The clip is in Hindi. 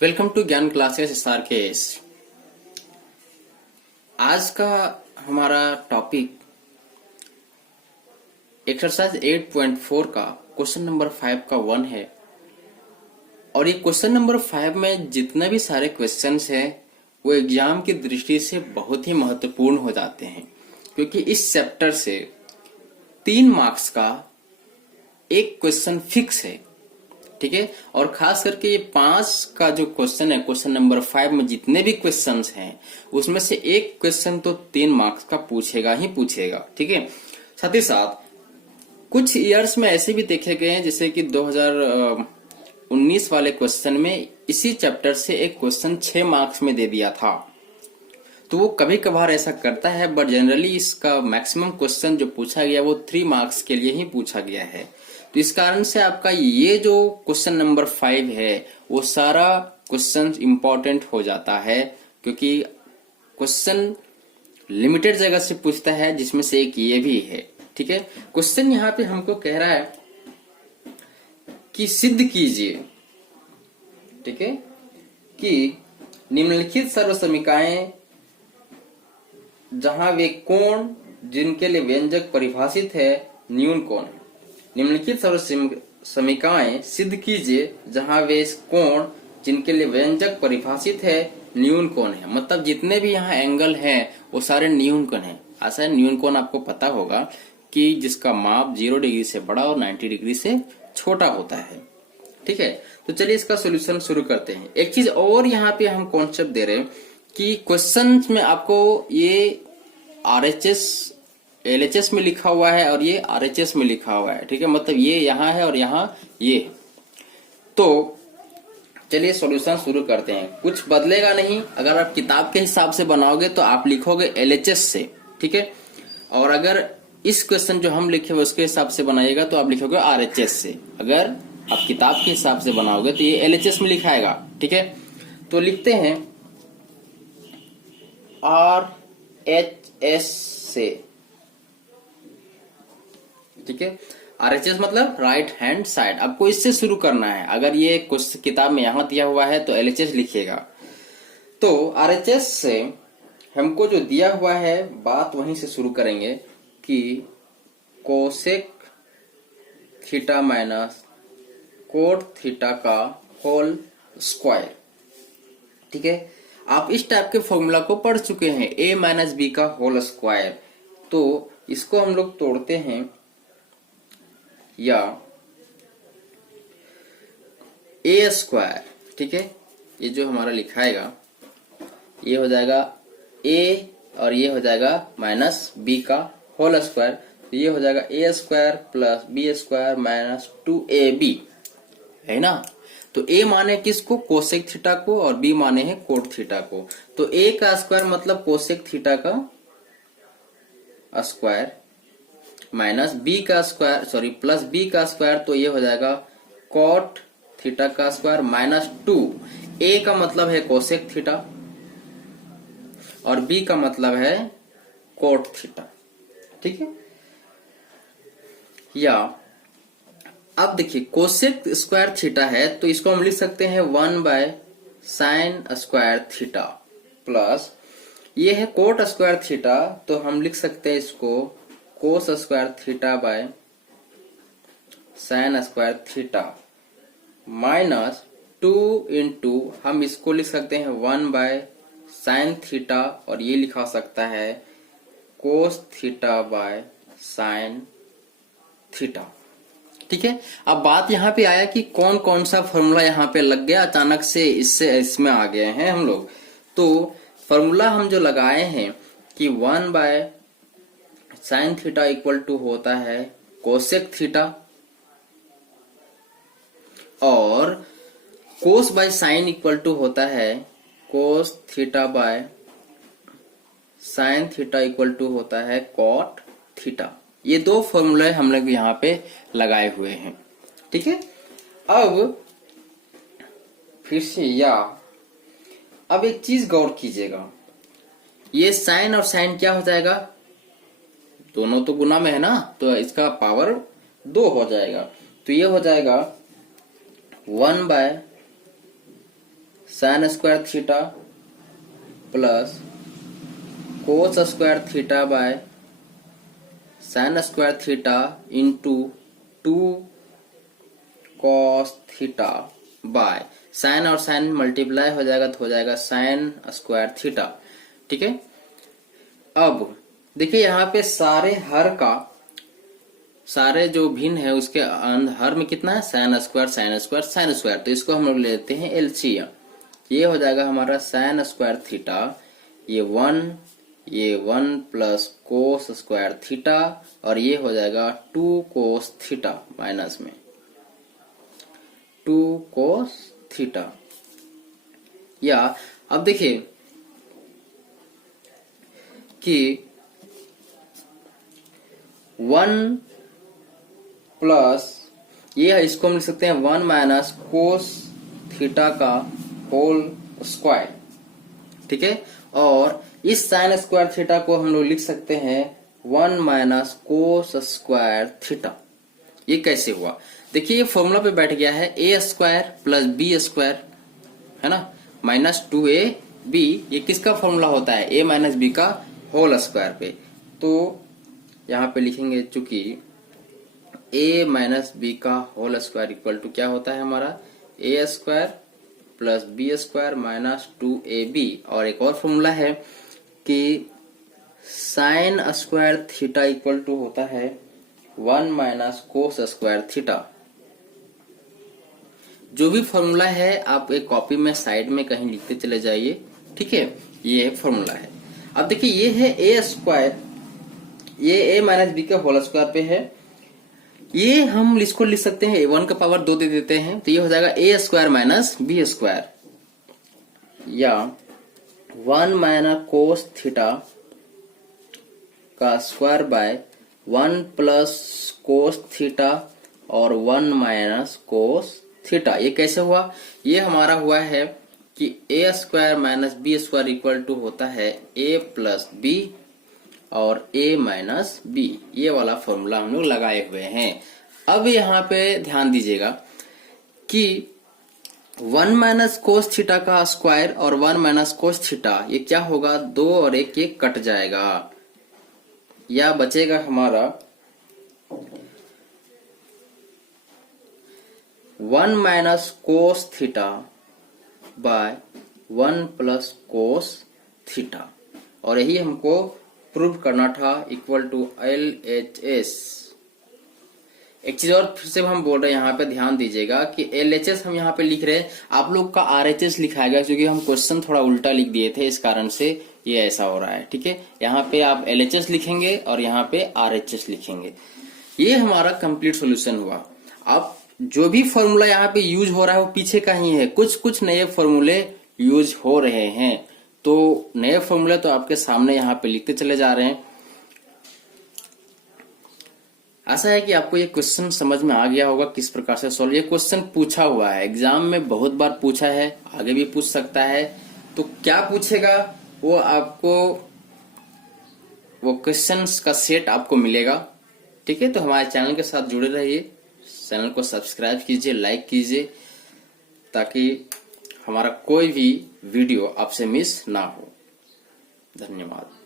वेलकम टू ज्ञान क्लासेस स्टार केस। आज का हमारा टॉपिक एक्सरसाइज 8.4 का क्वेश्चन नंबर 5 का 1 है। और ये क्वेश्चन नंबर 5 में जितने भी सारे क्वेश्चंस हैं वो एग्जाम की दृष्टि से बहुत ही महत्वपूर्ण हो जाते हैं, क्योंकि इस चैप्टर से 3 मार्क्स का एक क्वेश्चन फिक्स है। ठीक है, और खास करके ये 5 का जो क्वेश्चन है, क्वेश्चन नंबर 5 में जितने भी क्वेश्चंस हैं उसमें से एक क्वेश्चन तो 3 मार्क्स का पूछेगा ही पूछेगा। ठीक है, साथ ही साथ कुछ ईयर्स में ऐसे भी देखे गए हैं, जैसे कि 2019 वाले क्वेश्चन में इसी चैप्टर से एक क्वेश्चन 6 मार्क्स में दे दिया था। तो वो कभी कभार ऐसा करता है, बट जनरली इसका मैक्सिमम क्वेश्चन जो पूछा गया वो 3 मार्क्स के लिए ही पूछा गया है। तो इस कारण से आपका ये जो क्वेश्चन नंबर 5 है वो सारा क्वेश्चन इंपॉर्टेंट हो जाता है, क्योंकि क्वेश्चन लिमिटेड जगह से पूछता है, जिसमें से एक ये भी है। ठीक है, क्वेश्चन यहाँ पे हमको कह रहा है कि सिद्ध कीजिए, ठीक है, कि निम्नलिखित सर्वसमीकाएं जहां वे कोण जिनके लिए व्यंजक परिभाषित है न्यून कोण है। निम्नलिखित सर्वसमीकाएं सिद्ध कीजिए जहां वे कोण जिनके लिए व्यंजक परिभाषित है न्यून कोण है। मतलब जितने भी यहाँ एंगल हैं वो सारे न्यून कोण हैं। ऐसा न्यून कोण आपको पता होगा कि जिसका माप 0 डिग्री से बड़ा और 90 डिग्री से छोटा होता है। ठीक है, तो चलिए इसका सोल्यूशन शुरू करते हैं। एक चीज और यहाँ पे हम कॉन्सेप्ट दे रहे हैं कि क्वेश्चन में आपको ये RHS LHS में लिखा हुआ है और ये RHS में लिखा हुआ है। ठीक है, मतलब ये यहाँ है और यहाँ ये है। तो चलिए सॉल्यूशन शुरू करते हैं। कुछ बदलेगा नहीं। अगर आप किताब के हिसाब से बनाओगे तो आप लिखोगे LHS से, ठीक है, और अगर इस क्वेश्चन जो हम लिखे हुए उसके हिसाब से बनाइएगा तो आप लिखोगे RHS से। अगर आप किताब के हिसाब से बनाओगे तो ये LHS में लिखाएगा। ठीक है, तो लिखते हैं RHS से। ठीक है, RHS मतलब राइट हैंड साइड। आपको इससे शुरू करना है। अगर ये कुछ किताब में यहां दिया हुआ है तो LHS लिखिएगा। तो RHS से हमको जो दिया हुआ है बात वहीं से शुरू करेंगे कि cosec theta minus cot theta का होल स्क्वायर। ठीक है, आप इस टाइप के फॉर्मूला को पढ़ चुके हैं, a माइनस बी का होल स्क्वायर। तो इसको हम लोग तोड़ते हैं, या ए स्क्वायर। ठीक है, ये जो हमारा लिखाएगा ये हो जाएगा a और ये हो जाएगा माइनस b का होल स्क्वायर। तो ये हो जाएगा a square plus b square minus 2ab, है ना। तो a माने किसको? कोसेक थीटा को, और b माने है कोट थीटा को। तो a का स्क्वायर मतलब कोसेक थीटा का स्क्वायर माइनस b का स्क्वायर, सॉरी प्लस b का स्क्वायर, तो ये हो जाएगा कॉट थीटा का स्क्वायर माइनस 2। a का मतलब है कोसेक थीटा और b का मतलब है कोट थीटा। ठीक है, या अब देखिए कोसेक स्क्वायर थीटा है तो इसको हम लिख सकते हैं 1 by sign square theta, plus ये है कोट स्क्वायर थीटा तो हम लिख सकते हैं इसको cos square theta by sign square theta, minus 2 into हम इसको लिख सकते हैं 1 बाय साइन थीटा, और ये लिखा सकता है cos theta by sine theta. ठीक है, अब बात यहाँ पे आया कि कौन कौन सा फॉर्मूला यहाँ पे लग गया अचानक से, इससे इसमें आ गए हैं हम लोग। तो फॉर्मूला हम जो लगाए हैं कि 1 by sine theta equal to होता है कोसेक थीटा, और cos by sine equal to होता है cos theta by sine theta equal to होता है कॉट थीटा। ये 2 फॉर्मूले हम लोग यहाँ पे लगाए हुए हैं। ठीक है, अब फिर से या अब एक चीज गौर कीजिएगा, ये साइन और साइन क्या हो जाएगा? दोनों तो गुना में है ना, तो इसका पावर 2 हो जाएगा। तो ये हो जाएगा 1 by sign square theta plus cos square theta by sign square theta into 2 cos theta by sign और साइन मल्टीप्लाई हो जाएगा तो हो जाएगा साइन स्क्वायर थीटा। ठीक है, अब देखिए यहाँ पे सारे हर का सारे जो भिन्न है उसके हर में कितना है, sine square sine square sine square, तो इसको हम लोग लेते हैं एलसीएम। ये हो जाएगा हमारा साइन स्क्वायर थीटा, ये 1 प्लस कोस स्क्वायर थीटा, और ये हो जाएगा 2 कोस थीटा माइनस में 2 कोस थीटा। या अब देखिए कि 1 प्लस ये है, इसको हम लिख सकते हैं 1 माइनस कोस थीटा का होल स्क्वायर। ठीक है, और इस साइन स्क्वायर थीटा को हम लोग लिख सकते हैं 1 माइनस कोस स्क्वायर थीटा। ये कैसे हुआ, देखिए ये फॉर्मूला पे बैठ गया है, ए स्क्वायर प्लस बी स्क्वायर है ना, माइनस 2ab, ये किसका फॉर्मूला होता है, a माइनस बी का होल स्क्वायर पे। तो यहाँ पे लिखेंगे चूंकि a माइनस बी का होल स्क्वायर इक्वल टू क्या होता है हमारा, a square plus B square minus 2ab, और एक और फॉर्मूला है कि sine square theta equal to होता है 1 माइनस कोस स्क्वायर थीटा। जो भी फॉर्मूला है आप एक कॉपी में साइड में कहीं लिखते चले जाइए। ठीक है, ये फॉर्मूला है। अब देखिए ये है ए स्क्वायर, ये ए माइनस बी के होल स्क्वायर पे है, ये हम इसको लिख सकते हैं a1 का पावर 2 दे देते हैं, तो ये हो जाएगा ए स्क्वायर माइनस बी स्क्वायर, या 1 माइनस कोस थीटा का square by 1 plus cos theta और 1 माइनस कोस थीटा। ये कैसे हुआ, ये हमारा हुआ है कि a square minus b square equal to होता है ए प्लस बी और ए माइनस बी, ये वाला फॉर्मूला हम लोग लगाए हुए हैं। अब यहाँ पे ध्यान दीजिएगा कि 1 माइनस कोस थीटा का स्क्वायर और 1 माइनस कोस थीटा, ये क्या होगा, 2 और 1 ये कट जाएगा, या बचेगा हमारा 1 minus cos theta bye 1 plus cos theta, और यही हमको प्रूव करना था इक्वल टू LHS। एक चीज और फिर से हम बोल रहे हैं, यहाँ पे ध्यान दीजिएगा कि LHS हम यहाँ पे लिख रहे हैं, आप लोग का RHS लिखाएगा, क्योंकि हम क्वेश्चन थोड़ा उल्टा लिख दिए थे, इस कारण से ये ऐसा हो रहा है। ठीक है, यहाँ पे आप LHS लिखेंगे और यहाँ पे RHS लिखेंगे। ये हमारा कंप्लीट सोल्यूशन हुआ। अब जो भी फॉर्मूला यहाँ पे यूज हो रहा है वो पीछे का ही है, कुछ नए फॉर्मूले यूज हो रहे हैं, तो नए फॉर्मूले तो आपके सामने यहाँ पे लिखते चले जा रहे हैं। आशा है कि आपको ये क्वेश्चन समझ में आ गया होगा किस प्रकार से सॉल्व। ये क्वेश्चन पूछा हुआ है, एग्जाम में बहुत बार पूछा है, आगे भी पूछ सकता है, तो क्या पूछेगा वो आपको, वो क्वेश्चंस का सेट आपको मिलेगा। ठीक है, तो हमारे चैनल के साथ जुड़े रहिए, चैनल को सब्सक्राइब कीजिए, लाइक कीजिए, ताकि हमारा कोई भी वीडियो आपसे मिस ना हो। धन्यवाद।